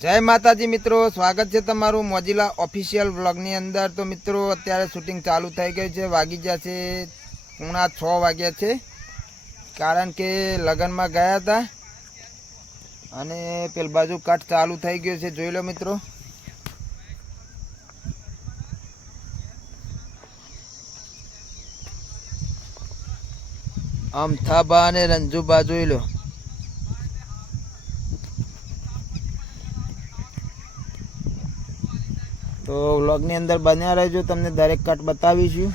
જય માતાજી મિત્રો, સ્વાગત છે તમારું મોજીલા ઓફિશિયલ વ્લોગની અંદર। તો મિત્રો અત્યારે શૂટિંગ ચાલુ થઈ ગઈ છે, વાગી ગયા છે 6:45 વાગ્યા છે, કારણ કે લગ્નમાં ગયા હતા અને પેલ બાજુ કટ ચાલુ થઈ ગયો છે, જોઈ લો મિત્રો। અમથાબા અને રંજુબા જોઈ લો। તો વ્લોગની અંદર બન્યા રહેજો, તમને દરેક કટ બતાવીશું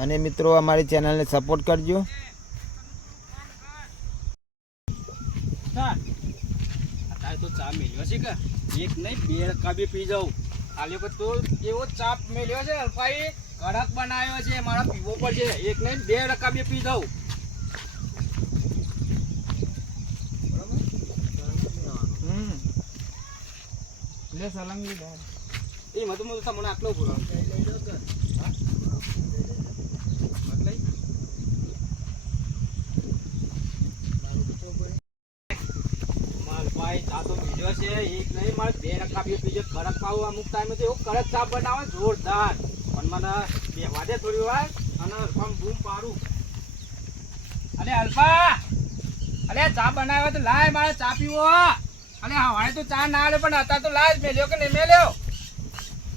અને મિત્રો અમારી ચેનલને સપોર્ટ કરજો। અત્યારે તો ચા મેલ્યો છે કે એક નહીં 2 રકાબી પી જાઉં। આલ્યો કે તો એવો ચા મેલ્યો છે અલ્ફાઈ, કડક બનાવ્યો છે, મારા પીવો પડશે। એક નહીં 2 રકાબી પી જાઉં। લે સલંગી દે એ મધુ તમને આટલો પૂરો માલભાઈ ચા તો મેલ્યો છે એક નહીં મારે 2 રકાબી પીજો। કડક પાવું અમુક ટાઈમે તો એવું કડક ચા બનાવે જોરદાર, પણ મને બેવા દે થોડી વાર અને અલ્ફામ બૂમ પાડું। અલે અલ્ફા, અલે ચા બનાવ્યો તો લાય, મારે ચા પીવો। અલે હવારે તો ચા ના આલે પણ અત્યારે તો લાય, મેલ્યો કે નહીં મેલ્યો?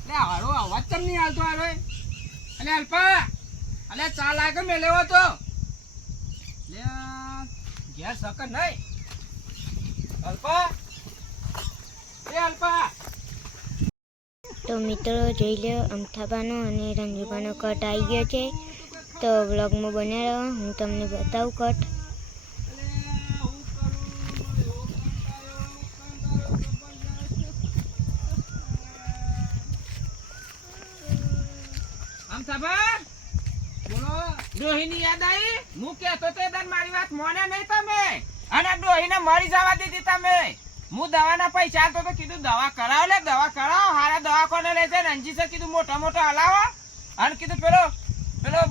અલે હારો અવાજ ચમ નહીં હાલતો હારો? અલે અલ્ફા, અલે ચા લાય કે મેલ્યો હતો? લે ઘેર સકર નહીં અલ્ફા, એ અલ્ફા। તો મિત્રો જોઈ લો, અમથાબાનો અને રંજુબાનો કટ આવી ગયો છે। તો વ્લોગમાં બન્યા રહો, હું તમને બતાવું કટ। અમથાબા બોલો, ડોહીની યાદ આવી? હું કહેતો તો એદાન મારી વાત મોને નહીં તમે, અને ડોહીને મરી જવા દીધી તમે। હું દવાના પૈસા આલતો તો કીધું દવા કરાવો, લે દવા કરાવો, હારા દવાખાને લઈ જાય। રંજી સર કીધું મોટો મોટો હલાવો, અને કીધું પેલો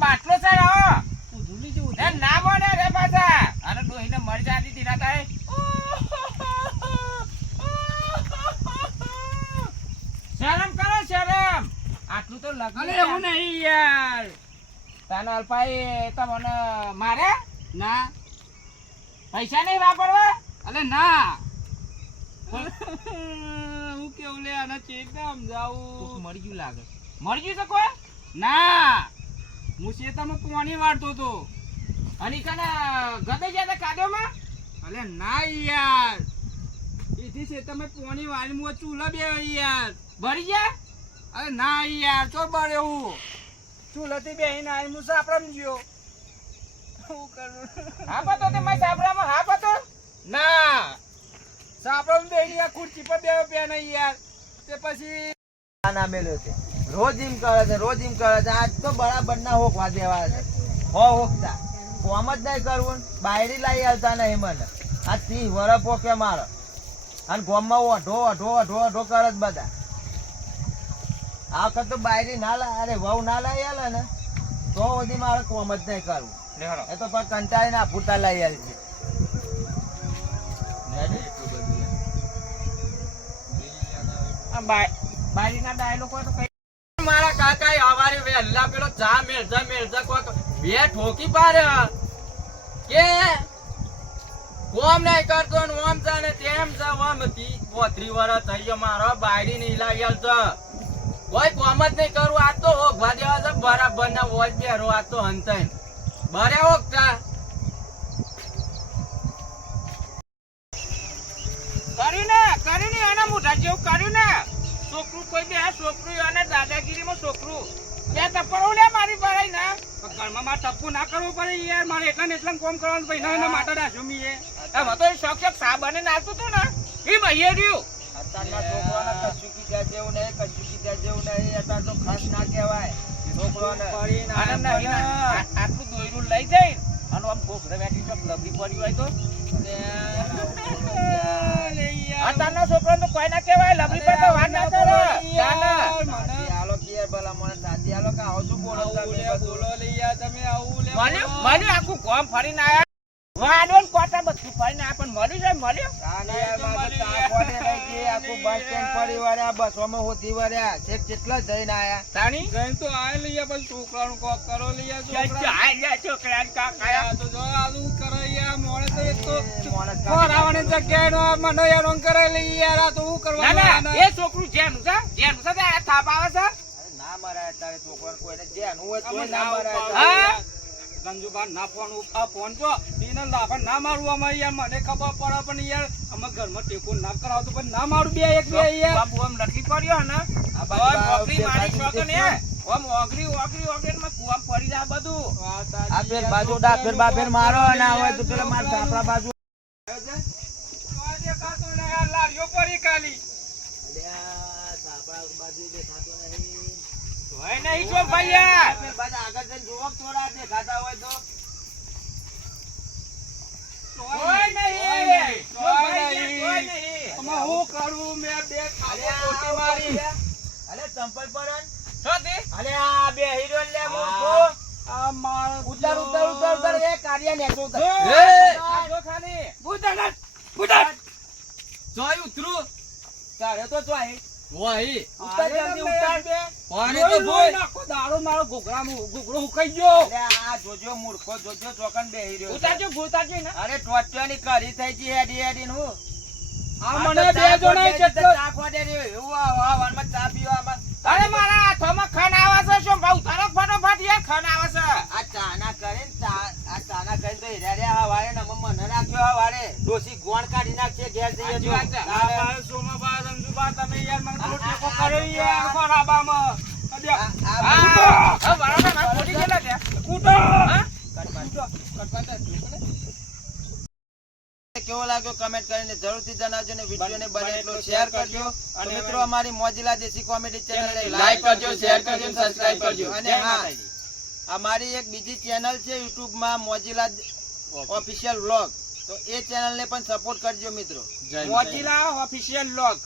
બાટલો છે આવો ના મોને રે પાછા, અને ડોહીને મરી જવા દીધી ના થાય। શરમ કરો શરમ, આટલું તો લગ્ન એવું નહીં યાર। તાનો અલ્પાઈ તમને મારે ના પૈસા નહીં વાપરવા? અલે ના હું કેવું લે આના ચેતના સમજાવું? મરી ગયું લાગે, મરી ગયું છે કોઈ? ના, હું શેતામાં પાણી વાળતો હતો અને કાના ગદે ગયા કાદોમાં। અલે ના યાર, એથી શેતામાં પાણી વાળી હું ચૂલા બે યાર ભરી ગયા। અરે ના યાર, ચો બળે હું ચૂલાથી બેહીને આવી હું સાપરામ ગયો। શું કરું? હા પતો તે મેં સાપરામાં હા પતો ના સાપરામ બેહી આ ખુરશી પર બે નહીં યાર। તે પછી ના મેલ્યો છે, રોજ એમ કરે છે, રોજ એમ કરે છે। આજ તો બરાબર ના હોકવા દેવા છે, હોકતા કોમ જ નહીં કરવું, બાયરી લાવી આવતા નહીં મને। આ 30 વર્ષ પોકે મારો, અને ગોમમાં ઓઢો ઓઢો ઓઢો ઓઢો કરે જ બધા। આ વખત તો બાયરી ના લાય, અરે વહુ ના લાવી આલે ને તો બધી મારે કોમ જ નહીં કરવું, એ તો પણ કંટાળી ના ફૂટા લઈ આવી છે। બારીના ડાયલોગ તો કઈ મારા કાકા હવારે વેલા પેલો ચા મેળજા કોક બે ઠોકી પારે કે કોમ નહીં કરતો ને ઓમ જાને તેમ જા ઓમ 30-35 વર્ષ થઈ ગયો મારો બાયડી નહીં લાગેલ તો કોઈ કોમ જ નહીં કરું। આ તો ઓગવા દેવા છે બરાબર ના વોચ બેરો, આ તો હંતાઈ બરે ઓગતા કરીને આના મોઢા જેવું કર્યું ને છોકરું કોઈ દે, આ છોકરું અને દાદાગીરીમાં છોકરું બે ટપ્પરો લે મારી પડાઈ ના ઘરમાં મારે ટપ્પુ ના કરવું પડે યાર। મારે એટલા ને એટલા કોમ કરવાનું ભાઈ એના માટે રાખ્યો મી એમ તો શોખ સા બને નાખતું હતું ને એ ભાઈએ રહ્યું। અત્યારના છોકરાને કશું કીધા જેવું નહીં, કશું કીધા જેવું નહીં, અત્યારે તો ખાસ ના કહેવાય છોકરાને। આટલું દોયરું લઈ જાય અને આમ ઘોઘરે બેઠી ચોક લગી પડી હોય તો અત્યારના છોકરા તો કોઈ ના કહેવાય, લબડી પર તો વાત ના કરે। આલો કે ભલા મને સાચી આલો કે આવો શું બોલો તમે આવું લે આખું ગામ ફરીને આયા વાડોન કોટા બધું ફરીને આ પણ મળ્યું છે મળ્યું આખું બસ સ્ટેન્ડ ફરી વળ્યા, બસોમાં હોધી વળ્યા, છેક કેટલા જઈને આયા. તાણી જઈને તો આ લઈએ પછી છોકરાનું કોક કરો લઈએ છોકરા કાકા તો જો આજુ કરે યાર મોડે તો એક તો મોણસ ખોરાવાની જગ્યાએ નો મને યાર ઓન કરે લઈએ યાર આ તો હું કરવાનું એ છોકરું જેનું છે થાપ આવે છે અરે ના મરાય તારે છોકરાને કોઈને જેનું હોય તોય અમે ના ના મરાય ઉપાડો. તારે. હા? ગંજુબા ના ફોન આ ફોન તો એને લાફા ના મારવું અમારે યાર મને ખબર પડે પણ યાર અમે ઘરમાં ટેકો ના કરાવતો પણ ના મારું બે એક બે યાર બાપુ આમ નથી પડ્યો ને આ બાજુ ઓગરી બે મારી બાજુ શોખન દેખો. હે ઓમ ઓગરી માં કુવામ પડી જાય બધું આ પેલ બાજુ ડાફેર બાફેર મારો ના હોય તો પેલા માર સાપડા બાજુ દેખાતો ને યાર લારીઓ પડી કાલી અલ્યા સાપડા બાજુ દેખાતો નહીં. હોય નહીં છો ભાઈ પેલ બાજુ આગળ જઈને જોવો કે થોડા દેખાતા હોય તો. હોય નહીં હોય હોય નહીં. નહીં અમે હું કરું મેં બે અલ્યા ખાલી ખોટી મારી અલ્યા ચંપલ પરન. છોતી અલ્યા આ બે હીરો લે મૂર્ખો. આ માર ઉતાર ઉતાર ઉતાર ઉતાર એ કાર્ય ને તો ઉતાર. ખાજો ખાલી બુડન જોય ઉતરું તારે તો ચોય. વહી ઉતાર જલ્દી ઉતાર. પાણી રોઈ તો રોઈ જોઈ નાખો દારૂ મારો ઘૂઘરો હુકાઈ ગયો અલ્યા આ જોજો મૂર્ખો જોજો ચોકન બે હીરો. ઉતારજો ઉતારજો ને અરે ટોટિયાની કરી થઈ ગઈ હેડી હેડી ને હું. આ મને બે જણા કેટલો ચા ખોડે રે એવું આ વાનમાં ચા પીવા આમાં. અરે મારા હાથોમાં ખન આવે છે શું ભાવ તારો ફટોફટ યાર ખન આવે છે આ ચાના કરીને આ ચાના કરીને તો હેર્યા રે હવારે ને મને રાખ્યો હવારે ડોસી ગોણ કાઢી નાખશે ઘેર જઈએ સાચી જો. વાત છે. આ ભાઈ સોમાબા રંજુબા તમે યાર મને થોડો ટેકો કર્યો યાર ખરાબામાં આ હા બરાબર ના ફોડી ગયેલા છે કૂટો હા કેવો લાગ્યો કમેન્ટ કરીને જરૂરથી જણાવજો ને વિડીયોને બને એટલો શેર કરજો અને મિત્રો અમારી મોજીલા દેશી કોમેડી ચેનલને લાઈક કરજો શેર કરજો અને સબસ્ક્રાઇબ કરજો અને હા અમારી એક બીજી ચેનલ છે YouTube માં મોજીલા ઓફિશિયલ વ્લોગ તો એ ચેનલને પણ સપોર્ટ કરજો મિત્રો. મોજીલા ઓફિશિયલ લોગ